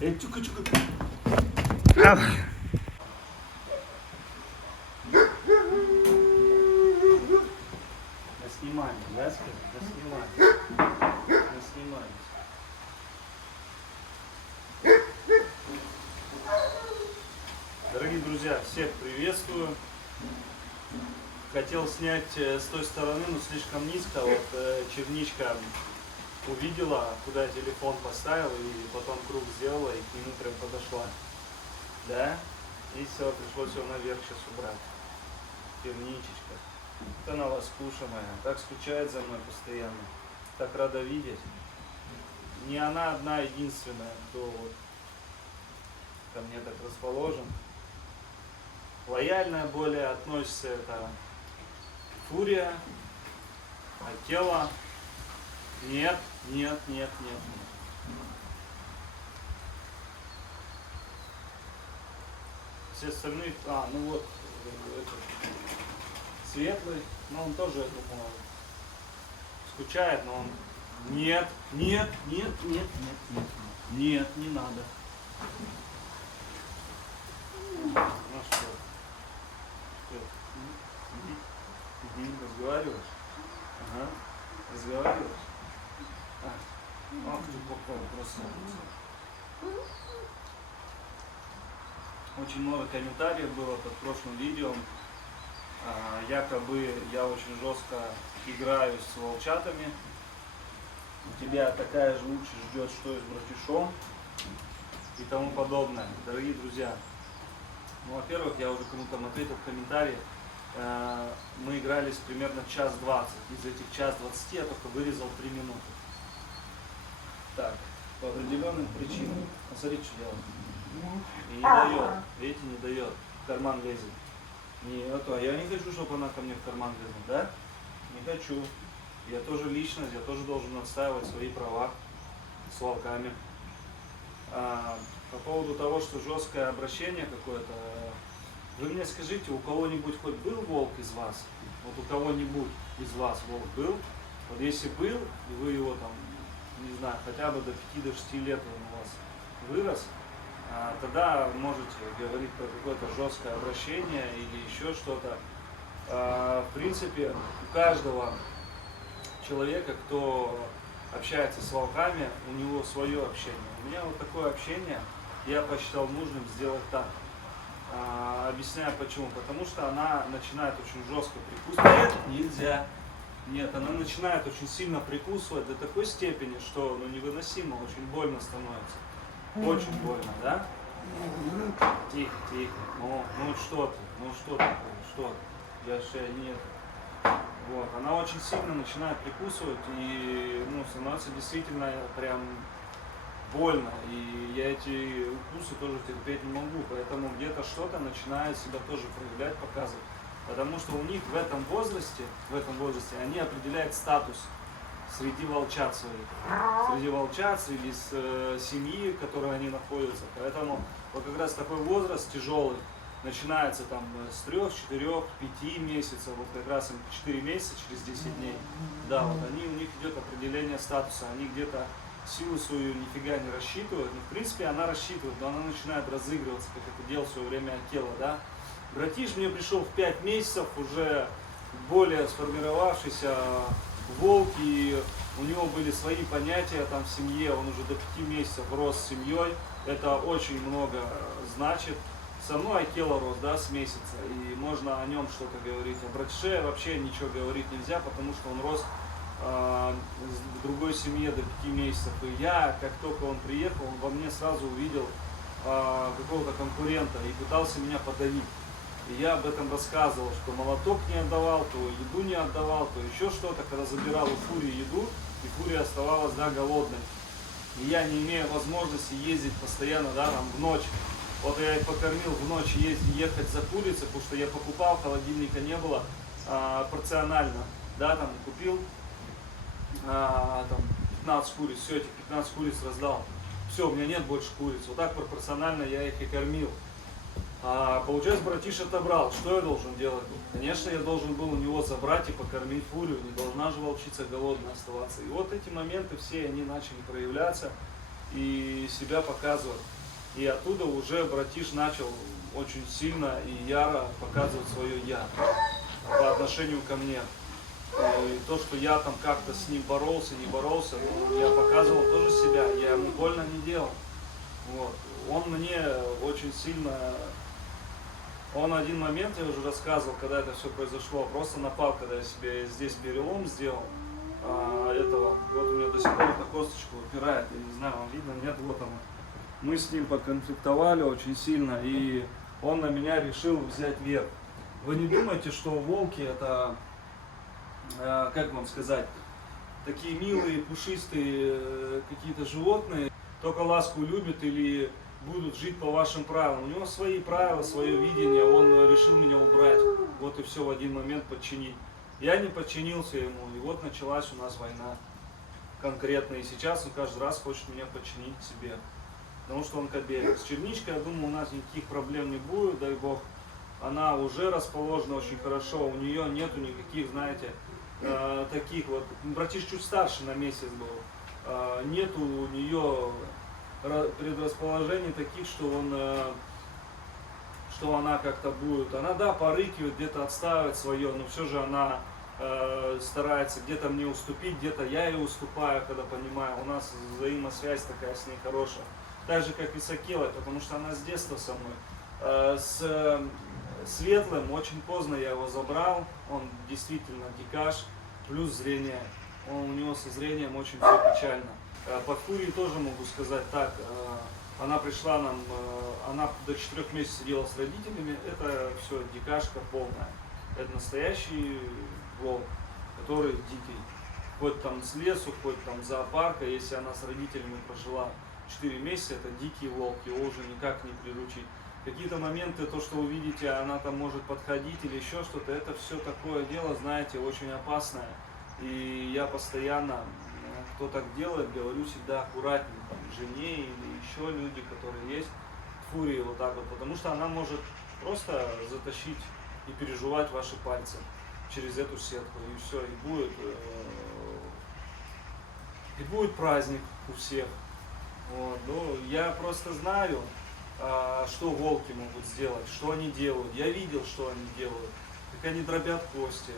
Эй, чука-чука. На снимание, да, скажи? На снимание. На снимание. Дорогие друзья, всех приветствую. Хотел снять с той стороны, но слишком низко. Вот черничка увидела, куда я телефон поставил, и потом круг сделала, и к нему прям подошла. Да? И все, пришлось его наверх сейчас убрать. Черничечка. Вот она воскушенная, так скучает за мной постоянно. Так рада видеть. Не она одна единственная, кто вот ко мне так расположен. Лояльная более относится это Фурия, а тело нет, нет, нет, нет, нет. Все остальные, ну вот, этот, светлый, но он тоже, я думаю, скучает, но он нет, нет, нет, нет, нет, нет, нет, не надо. Ну что? Разговариваешь? Ага. Разговариваешь? Ах ты какой красавица. Очень много комментариев было под прошлым видео. Якобы я очень жестко играюсь с волчатами. У тебя такая же участь ждет, что и с братишом и тому подобное. Дорогие друзья, ну, во-первых, я уже кому-то ответил в комментарии. Мы игрались примерно час 20. Из этих час 20 я только вырезал 3 минуты. Так, по определенным причинам. Смотрите, что делает. И не дает. Видите, не дает. В карман лезет. Нет, я не хочу, чтобы она ко мне в карман лезла, да? Не хочу. Я тоже личность, я тоже должен отстаивать свои права с волками. По поводу того, что жесткое обращение какое-то, вы мне скажите, у кого-нибудь хоть был волк из вас? Вот у кого-нибудь из вас волк был? Вот если был, и вы его там, не знаю, хотя бы до 5-6 лет он у вас вырос, тогда можете говорить про какое-то жесткое обращение или еще что-то. В принципе, у каждого человека, кто общается с волками, у него свое общение. У меня вот такое общение, я посчитал нужным сделать так. Объясняю почему. Потому что она начинает очень жестко прикусывать. Нет, нельзя. Нет, она начинает очень сильно прикусывать до такой степени, что невыносимо, очень больно становится. Очень больно, да? Тихо, тихо. Ну что ты? Ну что такое? Что? Я шея нет. Вот. Она очень сильно начинает прикусывать и становится действительно прям больно. И я эти укусы тоже терпеть не могу. Поэтому где-то что-то начинает себя тоже проявлять, показывать. Потому что у них в этом возрасте они определяют статус среди волчат своих. Среди волчат, среди семьи, в которой они находятся. Поэтому вот как раз такой возраст тяжелый начинается там с 3, 4, 5 месяцев. Вот как раз им 4 месяца через 10 дней. Да, вот у них идет определение статуса. Они где-то силу свою нифига не рассчитывают. В принципе, она рассчитывает, но она начинает разыгрываться, как это делал в свое время Акела, да. Братиш мне пришел в 5 месяцев, уже более сформировавшийся волк, и у него были свои понятия там в семье, он уже до 5 месяцев рос с семьей, это очень много значит. Со мной Акела рос, да, с месяца, и можно о нем что-то говорить. О братише вообще ничего говорить нельзя, потому что он рос в другой семье до 5 месяцев. И я, как только он приехал, он во мне сразу увидел какого-то конкурента и пытался меня подавить. И я об этом рассказывал, что молоток не отдавал, то еду не отдавал, то еще что-то, когда забирал у Фурии еду, и Фурия оставалась, да, голодной. И я, не имея возможности ездить постоянно, да, там, в ночь, вот я их покормил в ночь ехать за курицей, потому что я покупал, холодильника не было, порционально, да, там, купил там 15 куриц, все, эти 15 куриц раздал. все, у меня нет больше куриц. Вот так пропорционально я их и кормил. А получается, братиш отобрал. Что я должен делать? Конечно, я должен был у него забрать и покормить фурию. Не должна же волчица голодной оставаться. И вот эти моменты все, они начали проявляться и себя показывать. И оттуда уже братиш начал очень сильно и яро показывать свое «я» по отношению ко мне. И то, что я там как-то с ним боролся, не боролся, я показывал тоже себя, я ему больно не делал. Вот. Он мне очень сильно... Он один момент, я уже рассказывал, когда это все произошло, просто напал, когда я себе здесь перелом сделал этого. Вот у меня до сих пор эта косточка выпирает, я не знаю, вам видно, нет, вот она. Мы с ним поконфликтовали очень сильно, и он на меня решил взять верх. Вы не думайте, что волки это, как вам сказать, такие милые, пушистые какие-то животные, только ласку любят или будут жить по вашим правилам. У него свои правила, свое видение, он решил меня убрать. Вот и все в один момент подчинить. Я не подчинился ему, и вот началась у нас война конкретно. И сейчас он каждый раз хочет меня подчинить к себе. Потому что он кобель. С черничкой, я думаю, у нас никаких проблем не будет, дай бог. Она уже расположена очень хорошо, у нее нету никаких, знаете, таких вот. Братиш чуть старше на месяц был. Нету у нее предрасположений таких, что она как-то будет. Она, да, порыкивает, где-то отстаивает свое, но все же она старается где-то мне уступить, где-то я ей уступаю, когда понимаю. У нас взаимосвязь такая с ней хорошая. Так же, как и с Акелой, потому что она с детства со мной. С Светлым очень поздно я его забрал, он действительно дикаш, плюс зрение. У него со зрением очень все печально. По фурии тоже могу сказать так, она пришла нам, она до 4 месяцев сидела с родителями, это все дикашка полная. Это настоящий волк, который дикий. Хоть там с лесу, хоть там с зоопарка, если она с родителями прожила 4 месяца, это дикий волк, его уже никак не приручить. Какие-то моменты, то, что вы видите, она там может подходить или еще что-то, это все такое дело, знаете, очень опасное. И я постоянно, кто так делает, говорю всегда аккуратнее, там, жене или еще люди, которые есть, фурии вот так вот, потому что она может просто затащить и переживать ваши пальцы через эту сетку, и все, и будет праздник у всех. Вот. Ну, я просто знаю, что волки могут сделать, что они делают. Я видел, что они делают, как они дробят кости,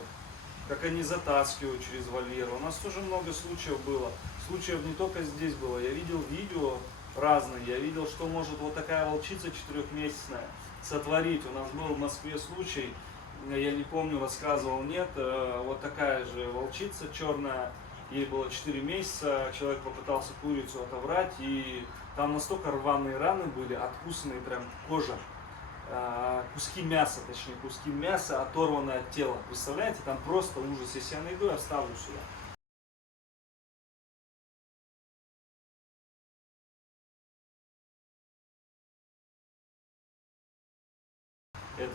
как они затаскивают через вольер. У нас тоже много случаев было. Случаев не только здесь было. Я видел видео разные. Я видел, что может вот такая волчица 4-месячная сотворить. У нас был в Москве случай, я не помню, рассказывал, нет. Вот такая же волчица черная. Ей было 4 месяца. Человек попытался курицу отобрать. И там настолько рваные раны были, откусанные прям кожа. Куски мяса, точнее, куски мяса, оторванные от тела. Представляете, там просто ужас. Если я найду, я вставлю сюда.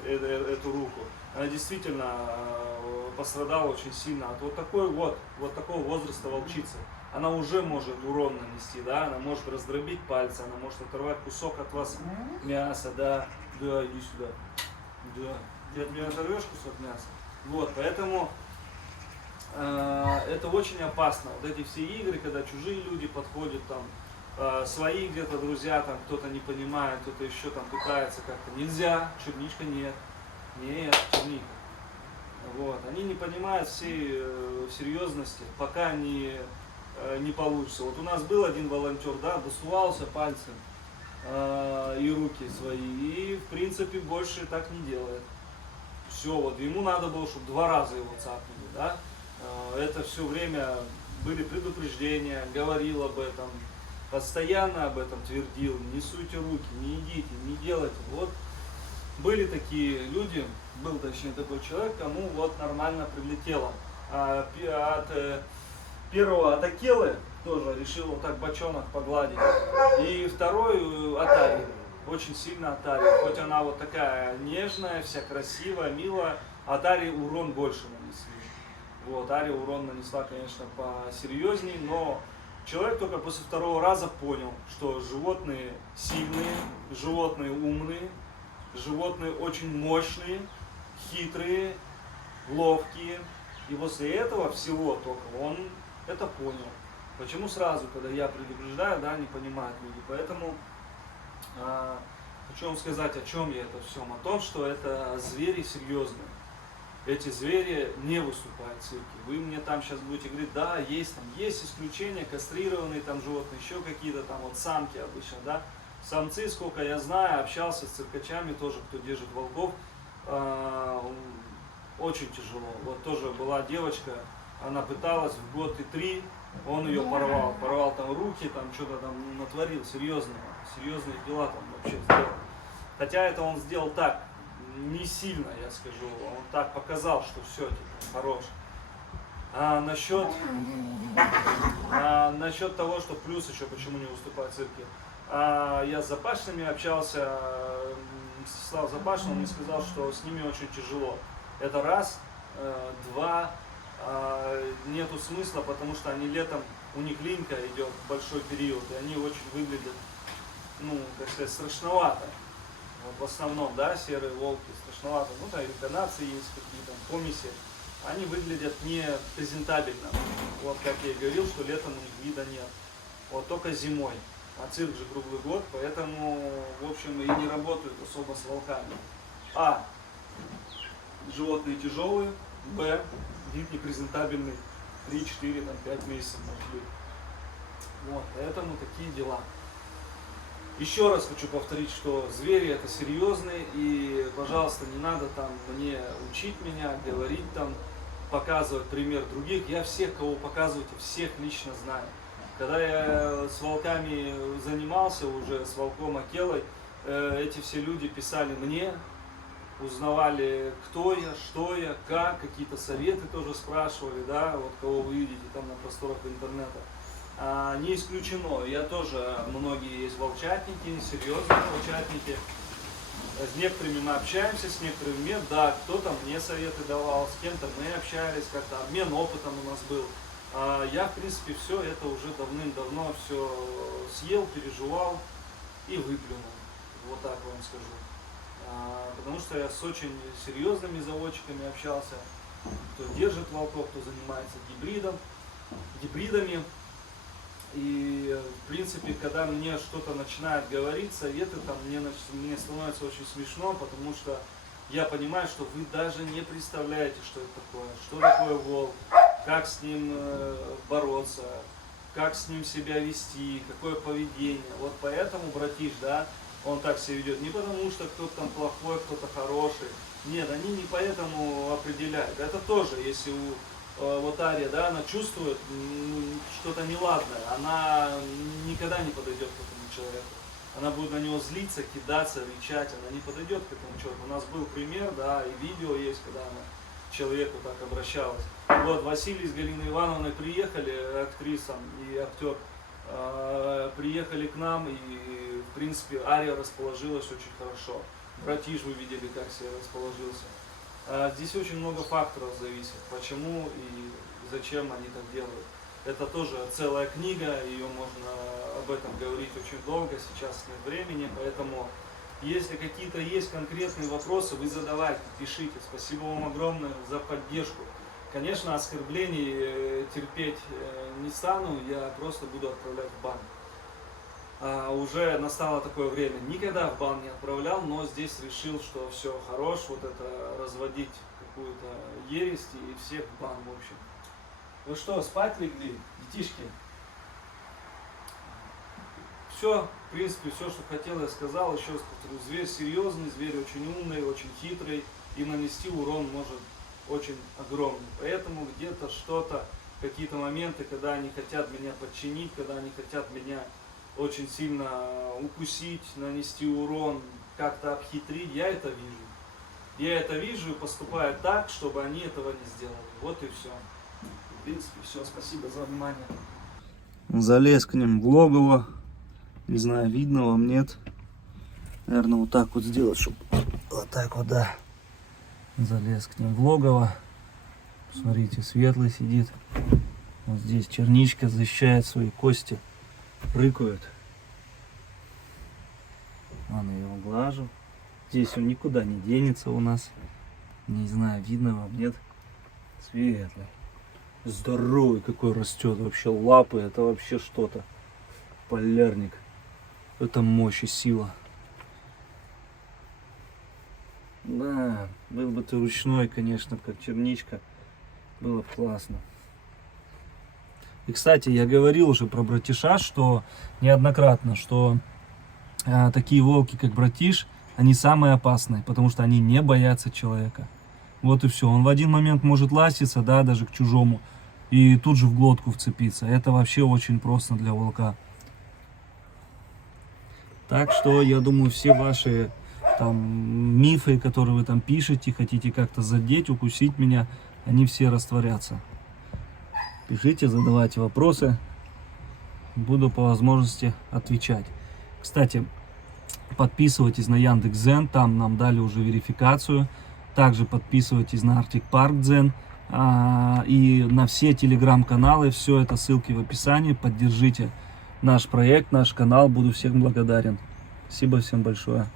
Эту руку. Она действительно пострадала очень сильно от вот такого возраста волчицы. Она уже может урон нанести, да, она может раздробить пальцы, она может оторвать кусок от вас мяса, да, иди сюда, да, ты от меня оторвешь кусок мяса. Вот, поэтому это очень опасно. Вот эти все игры, когда чужие люди подходят, там, свои где-то друзья, там, кто-то не понимает, кто-то еще там пытается как-то, нельзя, черничка нет, черника. Вот, они не понимают всей серьезности, пока не получится. Вот у нас был один волонтер, да, досувался пальцем и руки свои, и в принципе больше так не делает. Все, вот ему надо было, чтобы 2 раза его цапнули, да. Это все время были предупреждения, говорил об этом, постоянно об этом твердил, не суйте руки, не идите, не делайте. Вот были такие люди, был точнее такой человек, кому вот нормально прилетело. Первого от Акелы тоже решил вот так бочонок погладить. И второй от Ари. Очень сильно от Ари. Хоть она вот такая нежная, вся красивая, милая, от Ари урон больше нанесли. Вот, Ари урон нанесла, конечно, посерьезней, но Человек только после второго раза понял, что животные сильные, животные умные, животные очень мощные, хитрые, ловкие. И после этого всего только он это понял. Почему сразу, когда я предупреждаю, да, не понимают люди. Поэтому хочу вам сказать, о чем я это всем. О том, что это звери серьезные. Эти звери не выступают в цирке. Вы мне там сейчас будете говорить, да, есть исключения, кастрированные там животные, еще какие-то там вот самки обычно, да. Самцы, сколько я знаю, общался с циркачами тоже, кто держит волков, очень тяжело. Вот тоже была девочка, она пыталась в год и 3, он ее порвал там руки, там что-то там натворил, серьезные дела там вообще сделал. Хотя это он сделал так, не сильно, я скажу, он так показал, что все, типа, хорош. Насчет того, что плюс еще, почему не выступать в цирке. Я с Запашными общался, Слава Запашный, он мне сказал, что с ними очень тяжело. Это раз, два, нету смысла, потому что они летом, у них линька идет большой период, и они очень выглядят, ну, как сказать, страшновато. Вот в основном, да, серые волки страшновато. Ну, там и канадцы есть какие-то помеси. Они выглядят не презентабельно. Вот как я и говорил, что летом у них вида нет. Вот только зимой. А цирк же круглый год, поэтому, в общем, и не работают особо с волками. А. Животные тяжелые. Б. Вид непрезентабельный. 3, 4, там, 5 месяцев может быть. Вот, поэтому такие дела. Еще раз хочу повторить, что звери это серьезные, и, пожалуйста, не надо там мне учить меня, говорить там, показывать пример других. Я всех, кого показываете, всех лично знаю. Когда я с волками занимался уже, с волком Акелой, эти все люди писали мне, узнавали, кто я, что я, как, какие-то советы тоже спрашивали, да, вот кого вы видите там на просторах интернета. Не исключено, я тоже, многие есть волчатники, серьезные волчатники. С некоторыми мы общаемся, с некоторыми нет, да, кто-то мне советы давал, с кем-то мы общались, как-то обмен опытом у нас был. Я, в принципе, все это уже давным-давно все съел, переживал и выплюнул, вот так вам скажу. Потому что я с очень серьезными заводчиками общался, кто держит волков, кто занимается гибридами. И, в принципе, когда мне что-то начинает говорить, советы, там, мне становится очень смешно, потому что я понимаю, что вы даже не представляете, что такое волк, как с ним бороться, как с ним себя вести, какое поведение. Вот поэтому, братиш, да, он так себя ведет. Не потому, что кто-то там плохой, кто-то хороший. Нет, они не поэтому определяют. Это тоже, если вот Ария, да, она чувствует что-то неладное, она никогда не подойдет к этому человеку. Она будет на него злиться, кидаться, рычать, она не подойдет к этому человеку. У нас был пример, да, и видео есть, когда она к человеку так обращалась. Вот Василий с Галиной Ивановной приехали, актриса и актер, приехали к нам, и, в принципе, Ария расположилась очень хорошо. Братиш, вы видели, как себя расположился. Здесь очень много факторов зависит, почему и зачем они так делают. Это тоже целая книга, ее можно об этом говорить очень долго, сейчас нет времени, поэтому если какие-то есть конкретные вопросы, вы задавайте, пишите. Спасибо вам огромное за поддержку. Конечно, оскорблений терпеть не стану, я просто буду отправлять в бан. Уже настало такое время, никогда в бан не отправлял, но здесь решил, что все, хорош вот это разводить какую-то ересь и всех в бан, в общем. Вы что, спать легли, детишки? Все, в принципе, все, что хотел, я сказал. Еще раз повторю, зверь серьезный, зверь очень умный, очень хитрый, и нанести урон может очень огромный. Поэтому где-то что-то, какие-то моменты, когда они хотят меня подчинить, когда они хотят меня очень сильно укусить, нанести урон, как-то обхитрить, я это вижу. Я это вижу и поступаю так, чтобы они этого не сделали. Вот и все. В принципе, все. Спасибо за внимание. Залез к ним в логово. Не знаю, видно вам, нет. Наверное, вот так вот сделать, чтобы вот так вот, да. Залез к ним в логово. Смотрите, светлый сидит. Вот здесь черничка защищает свои кости. Прыгают. Ладно, я его глажу. Здесь он никуда не денется у нас. Не знаю, видно вам, нет? Светлый. Здоровый какой растет. Вообще лапы, это вообще что-то. Полярник. Это мощь и сила. Да, был бы ты ручной, конечно, как черничка. Было бы классно. И, кстати, я говорил уже про братиша, что неоднократно, что такие волки, как братиш, они самые опасные, потому что они не боятся человека. Вот и все. Он в один момент может ластиться, да, даже к чужому, и тут же в глотку вцепиться. Это вообще очень просто для волка. Так что, я думаю, все ваши там мифы, которые вы там пишете, хотите как-то задеть, укусить меня, они все растворятся. Пишите, задавайте вопросы. Буду по возможности отвечать. Кстати, подписывайтесь на Яндекс.Дзен, там нам дали уже верификацию. Также подписывайтесь на Arctic Park Дзен и на все телеграм-каналы. Все это ссылки в описании. Поддержите наш проект, наш канал. Буду всем благодарен. Спасибо всем большое.